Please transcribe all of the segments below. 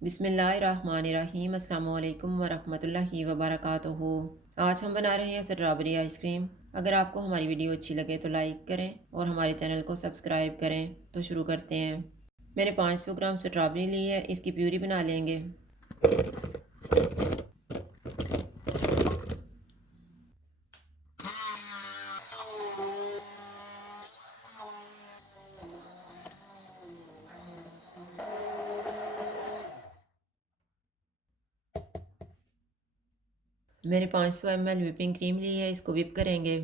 बिस्मिल्लाहिर्रहमानिर्रहीम अस्सलाम वालेकुम वरहमतुल्लाहि वबरकातुहू। आज हम बना रहे हैं स्ट्रॉबेरी आइसक्रीम। अगर आपको हमारी वीडियो अच्छी लगे तो लाइक करें और हमारे चैनल को सब्सक्राइब करें। तो शुरू करते हैं। मैंने 500 ग्राम स्ट्रॉबेरी ली है, इसकी प्यूरी बना लेंगे। मैंने 500 ml व्हिपिंग क्रीम ली है, इसको व्हिप करेंगे।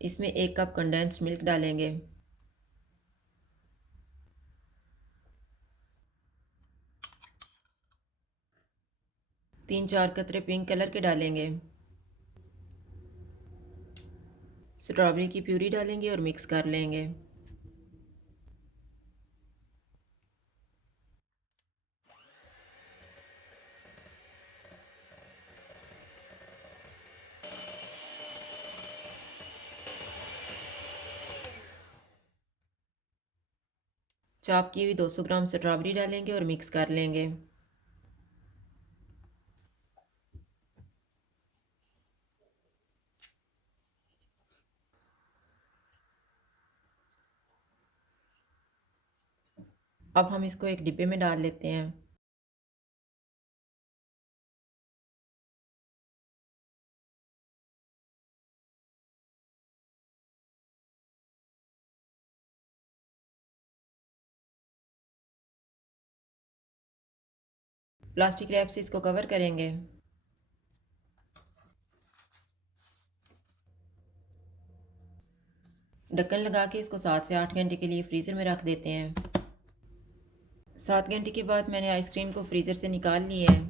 इसमें 1 कप कंडेंस्ड मिल्क डालेंगे। 3-4 कतरे पिंक कलर के डालेंगे। स्ट्रॉबेरी की प्यूरी डालेंगे और मिक्स कर लेंगे। चॉप की हुई 200 ग्राम स्ट्रॉबेरी डालेंगे और मिक्स कर लेंगे। अब हम इसको एक डिब्बे में डाल लेते हैं। प्लास्टिक रैप से इसको कवर करेंगे। ढक्कन लगा के इसको 7 से 8 घंटे के लिए फ्रीज़र में रख देते हैं। 7 घंटे के बाद मैंने आइसक्रीम को फ्रीज़र से निकाल लिया है।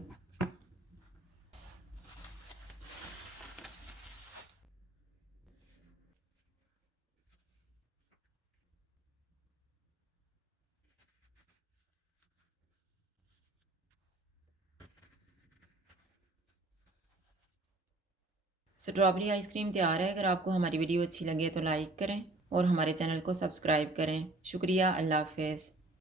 स्ट्रॉबेरी आइसक्रीम तैयार है। अगर आपको हमारी वीडियो अच्छी लगे तो लाइक करें और हमारे चैनल को सब्सक्राइब करें। शुक्रिया। अल्लाह हाफ़िज़।